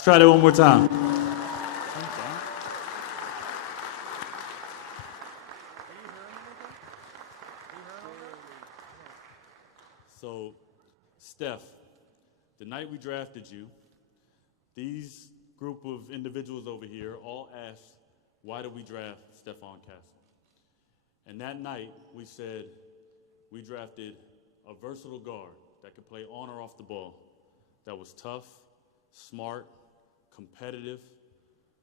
Let's try that one more time. So, Steph, the night we drafted you, these group of individuals over here all asked, why did we draft Stephon Castle? And that night, we said we drafted a versatile guard that could play on or off the ball, that was tough, smart, competitive,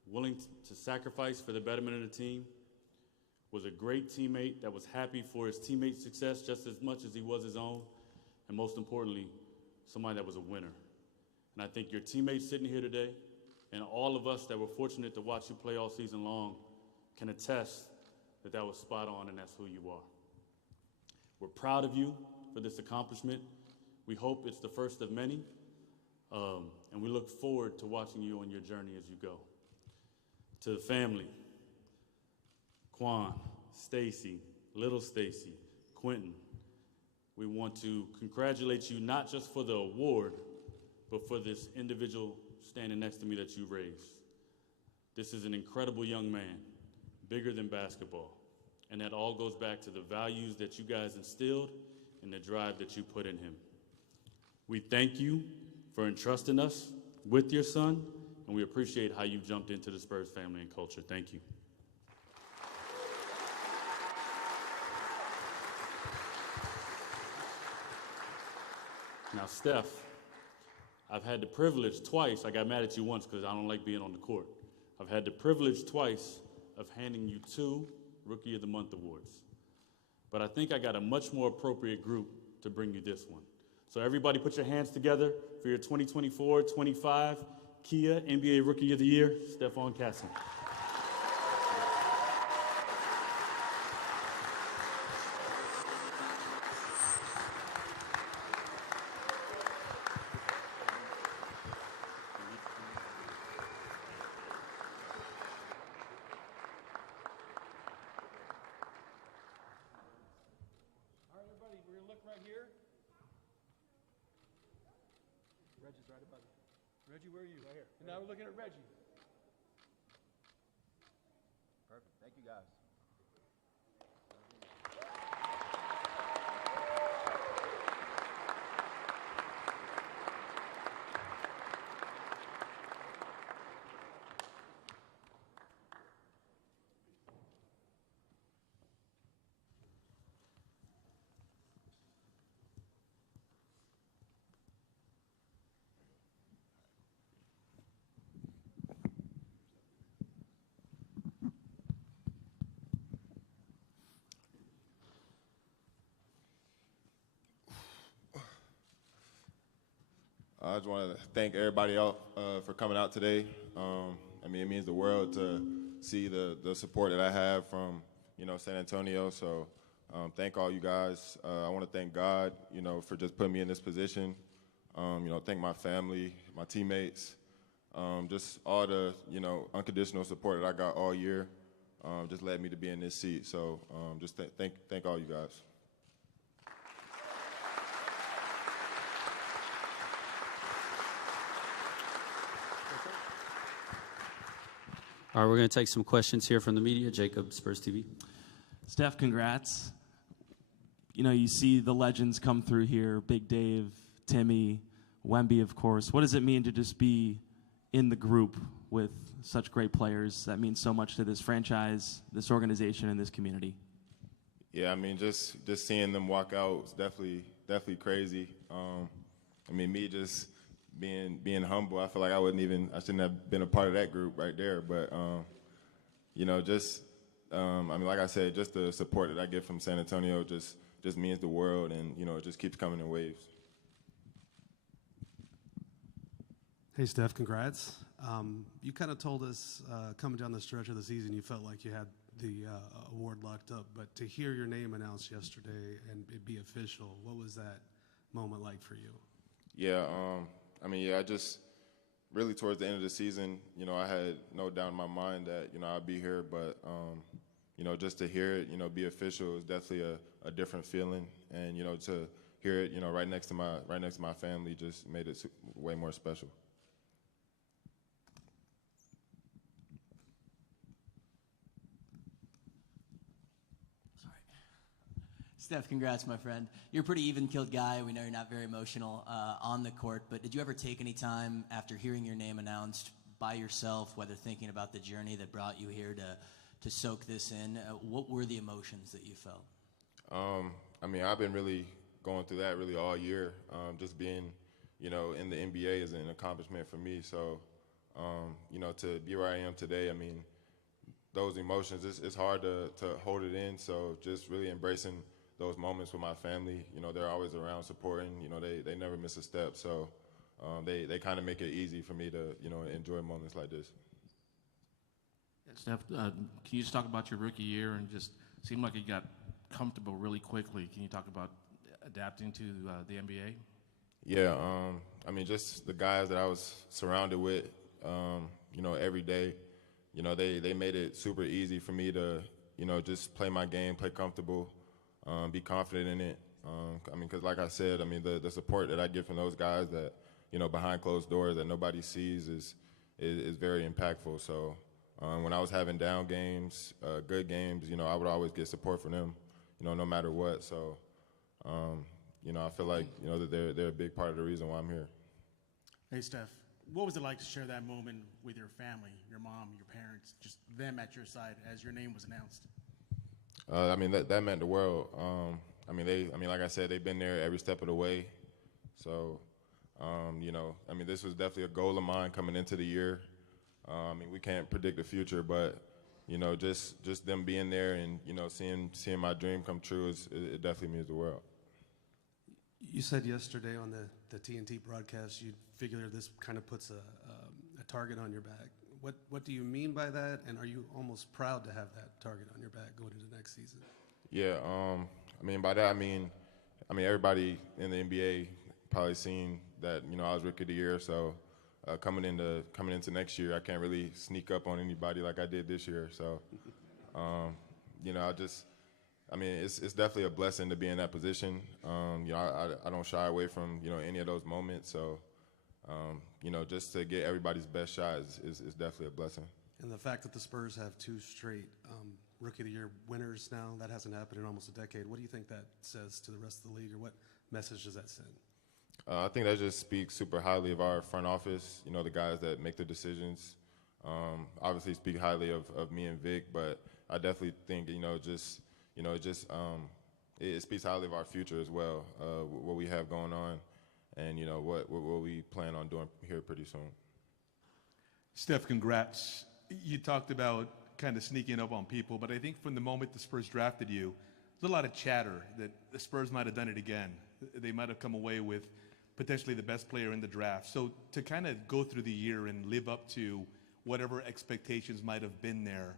willing to sacrifice for the betterment of the team, was a great teammate that was happy for his teammates' success just as much as he was his own, and most importantly, somebody that was a winner. And I think your teammates sitting here today and all of us that were fortunate to watch you play all season long can attest that that was spot on and that's who you are. We're proud of you for this accomplishment. We hope it's the first of many, and we look forward to watching you on your journey as you go. To the family, Quan, Stacy, little Stacy, Quentin, we want to congratulate you not just for the award, but for this individual standing next to me that you raised. This is an incredible young man, bigger than basketball. And that all goes back to the values that you guys instilled and the drive that you put in him. We thank you for entrusting us with your son, and we appreciate how you jumped into the Spurs family and culture. Thank you. Now, Steph, I've had the privilege twice, I got mad at you once because I don't like being on the court. I've had the privilege twice of handing you 2 Rookie of the Month awards. But I think I got a much more appropriate group to bring you this one. So everybody put your hands together for your 2024-25 Kia NBA Rookie of the Year, Stephon Castle. Reggie's right above you. Reggie, where are you? Right here. And now we're looking at Reggie. Perfect. Thank you, guys. I just want to thank everybody out for coming out today. I mean, it means the world to see the support that I have from, San Antonio. So thank all you guys. I want to thank God, for just putting me in this position. Thank my family, my teammates, just all the, unconditional support that I got all year just led me to be in this seat. So just thank all you guys. All right, we're going to take some questions here from the media. Jacob, Spurs TV. Steph, congrats. You see the legends come through here, Big Dave, Timmy, Wemby, of course. What does it mean to just be in the group with such great players? That means so much to this franchise, this organization, and this community. Yeah, I mean, just seeing them walk out was definitely crazy. Me just being humble, I feel like I shouldn't have been a part of that group right there. But, like I said, just the support that I get from San Antonio just means the world, and, it just keeps coming in waves. Hey, Steph, congrats. You kind of told us coming down the stretch of the season you felt like you had the award locked up, but to hear your name announced yesterday and it be official, what was that moment like for you? Yeah, I just really towards the end of the season, I had no doubt in my mind that, I'd be here, but, just to hear it, be official is definitely a different feeling, and, to hear it, right next to my family just made it way more special. Steph, congrats, my friend. You're a pretty even-killed guy. We know you're not very emotional on the court, but did you ever take any time after hearing your name announced by yourself, whether thinking about the journey that brought you here to soak this in? What were the emotions that you felt? I mean, I've been really going through that really all year. Just being, in the NBA is an accomplishment for me. So, to be where I am today, I mean, those emotions, it's hard to hold it in. So just really embracing those moments with my family. They're always around supporting. They never miss a step. So they kind of make it easy for me to, enjoy moments like this. Steph, can you just talk about your rookie year and just seemed like you got comfortable really quickly? Can you talk about adapting to the NBA? Yeah, I mean, just the guys that I was surrounded with, every day, they made it super easy for me to, just play my game, play comfortable, be confident in it. I mean, because like I said, I mean, the support that I get from those guys that, behind closed doors that nobody sees is very impactful. So when I was having down games, good games, I would always get support from them, no matter what. So, I feel like, that they're a big part of the reason why I'm here. Hey, Steph, what was it like to share that moment with your family, your mom, your parents, just them at your side as your name was announced? I mean, that meant the world. I mean, like I said, they've been there every step of the way. So, I mean, this was definitely a goal of mine coming into the year. I mean, we can't predict the future, but, just them being there and, seeing my dream come true, it definitely means the world. You said yesterday on the TNT broadcast you figure this kind of puts a target on your back. What do you mean by that, and are you almost proud to have that target on your back going into next season? Yeah, I mean, by that I mean everybody in the NBA probably seen that, I was Rookie of the Year, so coming into next year, I can't really sneak up on anybody like I did this year. So, I mean, it's definitely a blessing to be in that position. I don't shy away from, any of those moments. So, just to get everybody's best shot is definitely a blessing. And the fact that the Spurs have 2 straight Rookie of the Year winners now, that hasn't happened in almost a decade. What do you think that says to the rest of the league, or what message does that send? I think that just speaks super highly of our front office, the guys that make the decisions. Obviously speak highly of me and Vic, but I definitely think, it speaks highly of our future as well, what we have going on, and, what we plan on doing here pretty soon. Steph, congrats. You talked about kind of sneaking up on people, but I think from the moment the Spurs drafted you, there's a lot of chatter that the Spurs might have done it again. They might have come away with potentially the best player in the draft. So to kind of go through the year and live up to whatever expectations might have been there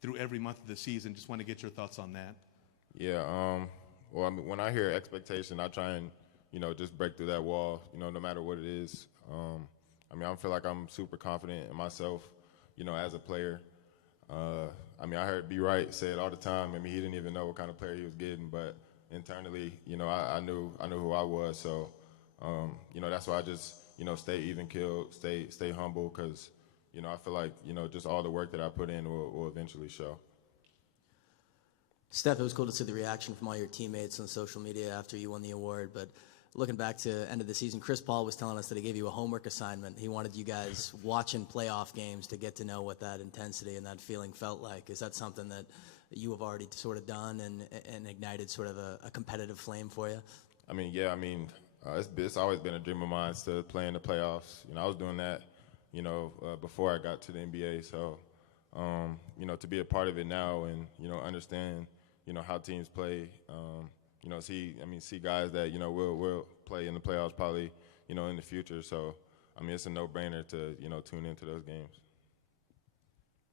through every month of the season, just want to get your thoughts on that. Yeah, well, I mean, when I hear expectation, I try and, just break through that wall, no matter what it is. I mean, I feel like I'm super confident in myself, as a player. I mean, I heard B. Wright say it all the time. I mean, he didn't even know what kind of player he was getting, but internally, I knew who I was. So, that's why I just, stay even-keeled, stay humble, because, I feel like, just all the work that I put in will eventually show. Steph, it was cool to see the reaction from all your teammates on social media after you won the award, but looking back to end of the season, Chris Paul was telling us that he gave you a homework assignment. He wanted you guys watching playoff games to get to know what that intensity and that feeling felt like. Is that something that you have already sort of done and ignited sort of a competitive flame for you? I mean, yeah, it's always been a dream of mine to play in the playoffs. I was doing that, before I got to the NBA. So, to be a part of it now and, understand, how teams play, see guys that, will play in the playoffs probably, in the future. So, it's a no-brainer to, tune into those games.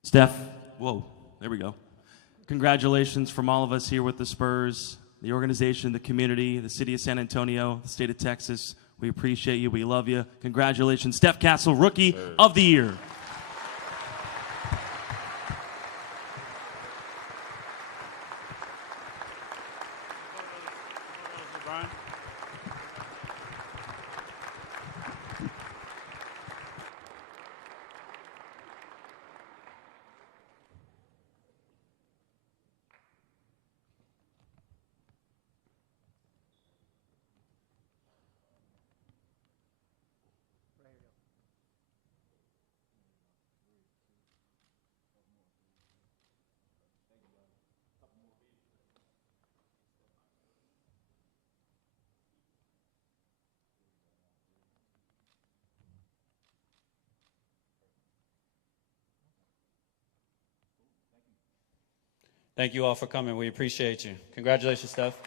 Steph, whoa, there we go. Congratulations from all of us here with the Spurs, the organization, the community, the city of San Antonio, the state of Texas. We appreciate you. We love you. Congratulations, Steph Castle, Rookie of the Year. Thank you all for coming. We appreciate you. Congratulations, Steph.